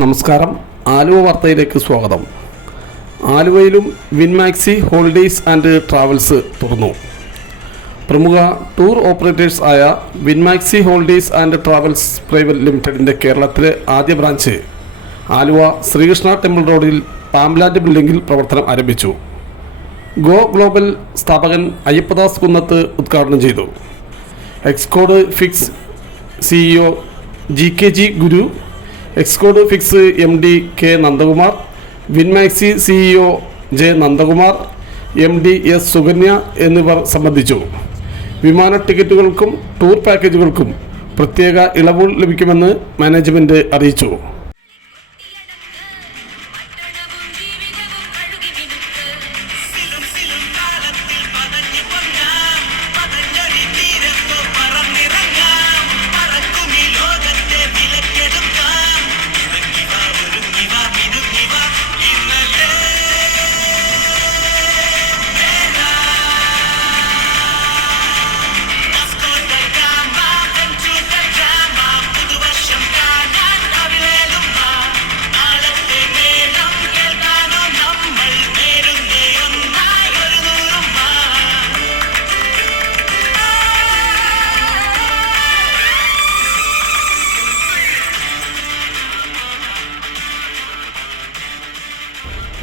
നമസ്കാരം. ആലുവ വാർത്തയിലേക്ക് സ്വാഗതം. ആലുവയിലും വിൻമാക്സി ഹോളിഡേയ്സ് ആൻഡ് ട്രാവൽസ് തുറന്നു. പ്രമുഖ ടൂർ ഓപ്പറേറ്റേഴ്സ് ആയ വിൻമാക്സി ഹോളിഡേയ്സ് ആൻഡ് ട്രാവൽസ് പ്രൈവറ്റ് ലിമിറ്റഡിൻ്റെ കേരളത്തിലെ ആദ്യ ബ്രാഞ്ച് ആലുവ ശ്രീകൃഷ്ണ ടെമ്പിൾ റോഡിൽ പാംലാൻഡ് ബിൽഡിംഗിൽ പ്രവർത്തനം ആരംഭിച്ചു. ഗോ ഗ്ലോബൽ സ്ഥാപകൻ അയ്യപ്പദാസ് കുന്നത്ത് ഉദ്ഘാടനം ചെയ്തു. Excode Fix CEO GKG Guru, Excode Fix MD K Nandakumar, Winmaxi CEO J Nandakumar, MD S Sukanya എന്നിവർ സംബന്ധിച്ചു. വിമാന ടിക്കറ്റുകൾക്കും ടൂർ പാക്കേജുകൾക്കും പ്രത്യേക ഇളവുകൾ ലഭിക്കുമെന്ന് മാനേജ്മെൻറ്റ് അറിയിച്ചു.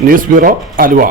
News bureau, Aluva.